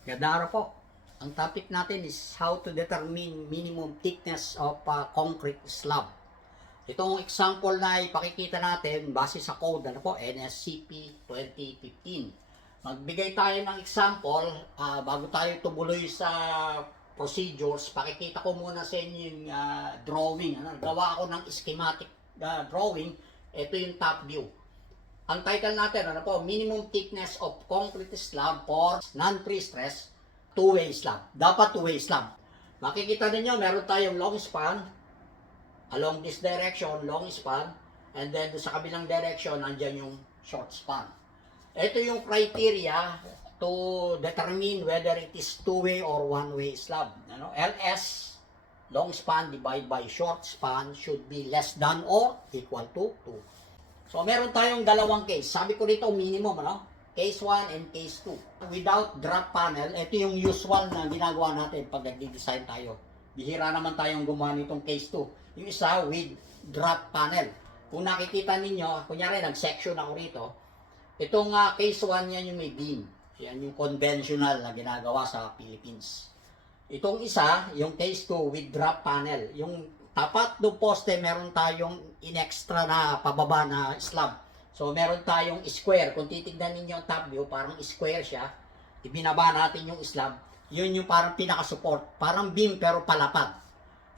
Ganda araw po. Ang topic natin is how to determine minimum thickness of concrete slab. Itong example na ipakikita natin base sa code po, NSCP 2015. Magbigay tayo ng example bago tayo tumuloy sa procedures. Pakikita ko muna sa inyo yung drawing. Gawa ako ng schematic drawing. Ito yung top view. Ang title natin, minimum thickness of concrete slab for non-pre-stress two-way slab. Dapat two-way slab. Makikita ninyo, meron tayong long span, along this direction, long span, and then sa kabilang direction, andyan yung short span. Ito yung criteria to determine whether it is two-way or one-way slab. LS, long span divided by short span should be less than or equal to 2. So, meron tayong dalawang case. Sabi ko dito, minimum, Case 1 and Case 2. Without drop panel, ito yung usual na ginagawa natin pag nagdi-design tayo. Bihira naman tayong gumawa nitong Case 2. Yung isa with drop panel. Kung nakikita ninyo, kunyari, nag-section ako rito. Itong Case 1, yan yung may beam. Yan yung conventional na ginagawa sa Philippines. Itong isa, yung Case 2 with drop panel. Yung tapat do poste, meron tayong in-extra na pababa na slab. So, meron tayong square. Kung titignan ninyo ang top view, parang square siya. Ibinaba natin yung slab. Yun yung parang pinaka-support. Parang beam pero palapad.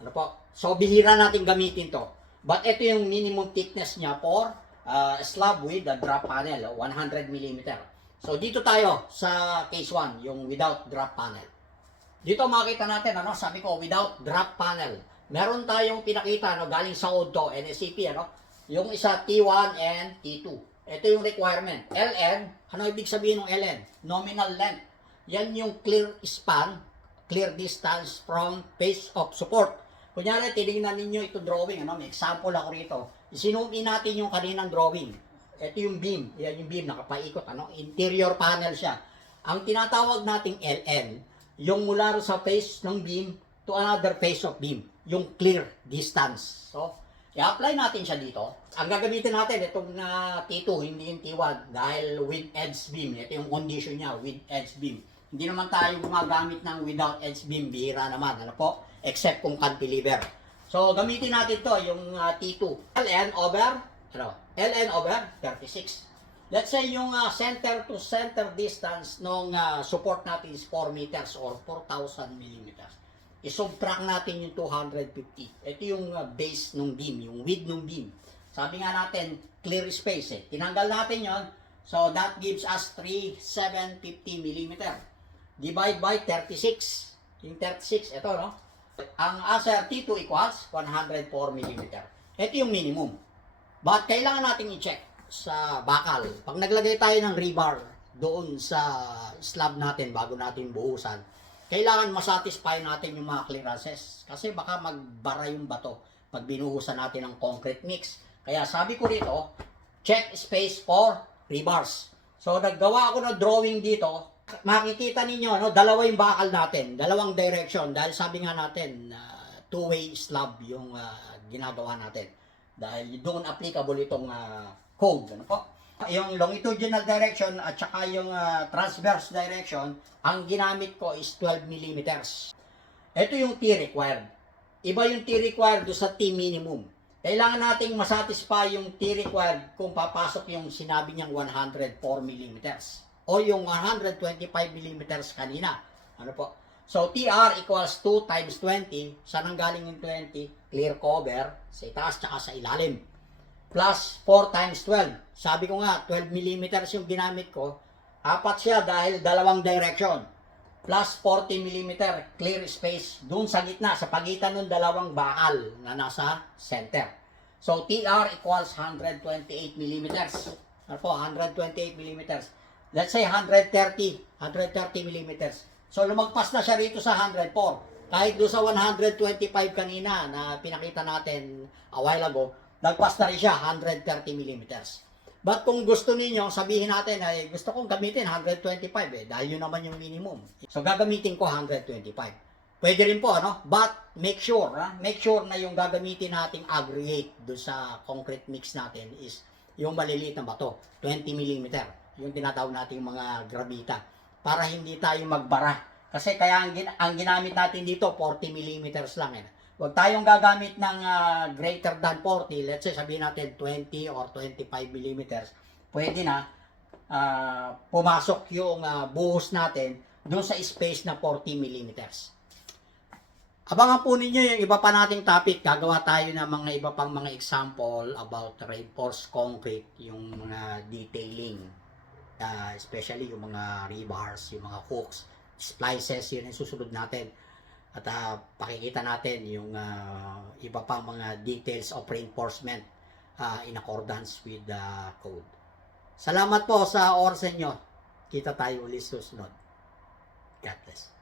Ano po? So, bihira natin gamitin to. But ito yung minimum thickness niya for slab with a drop panel, 100 mm. So, dito tayo sa case 1, yung without drop panel. Dito makita natin, sabi ko, without drop panel. Meron tayong pinakita, galing sa ODO, NSCP, yung isa T1 and T2. Ito yung requirement. LN, ano ibig sabihin ng LN? Nominal length. Yan yung clear span, clear distance from face of support. Kunyari, tinignan ninyo ito drawing, may example ako rito. Isinumi natin yung kaninang drawing. Ito yung beam. Yan yung beam, nakapaikot, interior panel siya. Ang tinatawag nating LN, yung mula sa face ng beam to another face of beam, yung clear distance. So, i-apply natin siya dito. Ang gagamitin natin, itong T2, hindi yung T1, dahil with edge beam. Ito yung condition niya, with edge beam. Hindi naman tayo gumagamit ng without edge beam, bihira naman, except kung cantilever. So, gamitin natin to yung T2. LN over 36. Let's say yung center to center distance ng support natin is 4 meters or 4,000 millimeters. I-subtract natin yung 250. Ito yung base ng beam, yung width ng beam. Sabi nga natin, clear space Tinanggal natin yon. So, that gives us 3,750 mm. Divide by 36. Yung 36, ito, Ang answer, T2 equals 104 mm. Ito yung minimum. But kailangan natin i-check sa bakal. Pag naglagay tayo ng rebar doon sa slab natin bago natin buhusan, kailangan masatisfy natin yung mga clearances. Kasi baka magbara yung bato pag binuhusan natin ng concrete mix. Kaya sabi ko rito, check space for rebars. So naggawa ako ng drawing dito. Makikita ninyo, dalawa yung bakal natin. Dalawang direction. Dahil sabi nga natin, two-way slab yung ginagawa natin. Dahil doon applicable itong code. Yung longitudinal direction at saka yung transverse direction, ang ginamit ko is 12 mm. Ito yung T required. Iba yung T required do sa T minimum. Kailangan nating masatisfy yung T required kung papasok yung sinabi niyang 104 mm o yung 125 mm kanina. So, TR equals 2 times 20. Saan ang galing yung 20? Clear cover sa itaas tsaka sa ilalim. Plus 4 times 12. Sabi ko nga, 12 mm yung ginamit ko. Apat siya dahil dalawang direction. Plus 40 mm clear space dun sa gitna, sa pagitan ng dalawang bakal na nasa center. So, TR equals 128 mm. 128 mm. Let's say 130 mm. So, lumagpas na siya rito sa 104. Kahit doon sa 125 kanina na pinakita natin a while ago, nagpas na rin siya, 130 mm. But kung gusto niyo sabihin natin ay gusto kong gamitin 125 dahil yun naman yung minimum. So gagamitin ko 125. Pwede rin po, But make sure na yung gagamitin nating aggregate do sa concrete mix natin is yung maliliit na bato, 20 mm. Yung tinatawag natin yung mga gravita. para hindi tayo magbara. Kasi kaya ang ginamit natin dito 40 millimeters lang. Huwag tayong gagamit ng greater than 40. Let's say sabihin natin 20 or 25 millimeters. Pwede na pumasok yung buhos natin doon sa space na 40 millimeters. Abangan po ninyo yung iba pa nating topic. Gagawa tayo ng mga iba pang mga example about reinforced concrete, yung mga detailing. Especially yung mga rebars, yung mga hooks, splices, yun yung susunod natin. At pakikita natin yung iba pang mga details of reinforcement in accordance with the code. Salamat po sa oras nyo. Kita tayo ulit susunod. God bless.